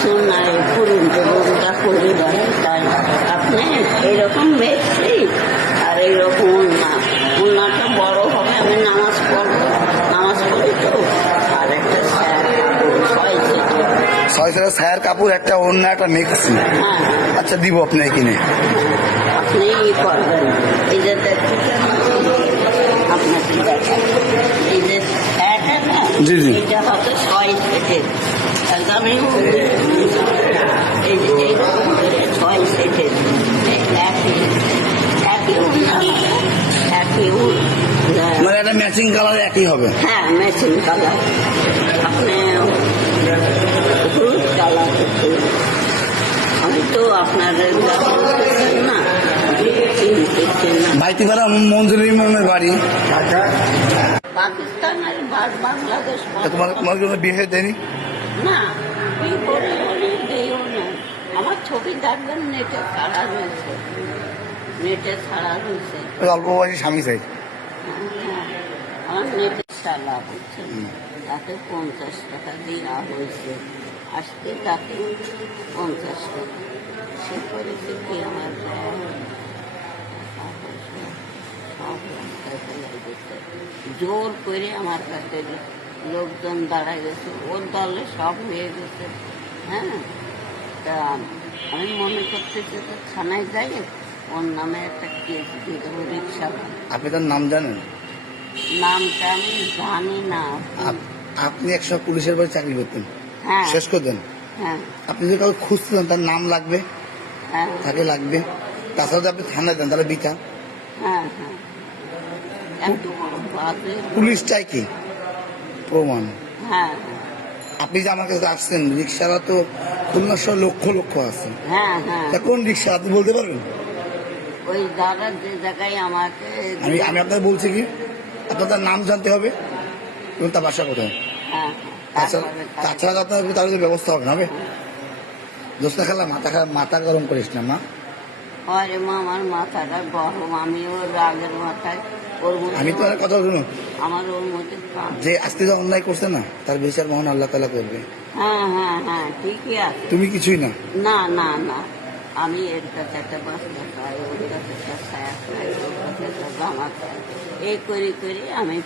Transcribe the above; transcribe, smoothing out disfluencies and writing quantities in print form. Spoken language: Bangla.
কিছু নাই, পুরুন টুরুনটা করে দেয়। তাই আপনি এইরকম মেসি আর এইরকম উন্নাটা বড় হবে, আমি নামাজ পড়বো, নামাজ পড়ি তো। আর একটা ছয় সেটা ছায়ার কাপড়, একটা অন্য একটা মেক্সি। হ্যাঁ, আচ্ছা দিব আপনি কিনে। আপনি ই করবেন, এই যে দেখছেন আপনাকে দেখেন, এই যে হ্যাঁটা না, জি, জি। এটা হচ্ছে 6 সেটের। আমি এই যে এইরকম করে 6 সেটের একই মানে একটা ম্যাচিং কালার একই হবে। হ্যাঁ, ম্যাচিং কালার। আপনি হলুদ কালার, আমি তো আপনার না চিনতেছেন না। ভাইতিপাড়া মঞ্জুরি ইমামের বাড়ি। পাকিস্তান আর বাংলাদেশ তোমার জন্য বিয়ে দেয়নি? না, কি করে দিও না। আমার ছবি দেখবেন, নেটে ছাড়া রয়েছে, নেটে ছাড়া রয়েছে। অল্প বয়সী স্বামী চাই। আমার নেটে ছাড়া হচ্ছে, তাতে 50 টাকা দেওয়া হয়েছে, আজকে তাকে 50 টাকা। সে করেছে কি আমার জোর করে আমার কাছে লোকজন দাঁড়ায় গেছে, ওর দলে সব হয়ে গেছে। হ্যাঁ, তা আমি মনে করতেছি তো থানায় যাই, ওর নামে একটা কেস দিয়ে দেবো, রিক্সা। আপনি তার নাম জানেন? নামটা আমি জানি না। আপনি একসময় পুলিশের বাড়ি চাকরি করতেন, হ্যাঁ, শেষ করতেন। হ্যাঁ, আপনি যদি কাউকে খুঁজতেন, তার নাম লাগবে, হ্যাঁ, তাকে লাগবে। তাছাড়া যদি আপনি থানায় দেন তাহলে বিচার। হ্যাঁ, হ্যাঁ, এত বড় বাজে। পুলিশ চাই কি প্রমাণ। হ্যাঁ, আপনি যে আমার কাছে আসছেন, রিক্সারা তো খুলনা শহর লক্ষ লক্ষ আছে। হ্যাঁ, হ্যাঁ, তা কোন রিক্সা আপনি বলতে পারবেন? ওই দাদা যে জায়গায় আমাকে আমি আপনাকে বলছি কি, আপনার তার নাম জানতে হবে এবং তার বাসা কোথায়। হ্যাঁ, তাছাড়া আপনার তার ব্যবস্থা হবে না। হবে দোস্তা খেলা মাথা গরম করিস না মা। আরে মা, আমার মাথাটা গরম, আমি ওর রাগের মাথায় ওর আমি তো কথা শুনো, আমার ওর মধ্যে যে আজকে যে অন্যায় করছে না, তার বিচার মহান আল্লাহ তাআলা করবে। হ্যাঁ, হ্যাঁ, হ্যাঁ, ঠিকই আছে। তুমি কিছুই না। না, না, না, আমি এর কাছে একটা বাচ্চা চাই, ওর কাছে একটা ছায়া চাই, ওর কাছে একটা জামা চাই, এই করে আমি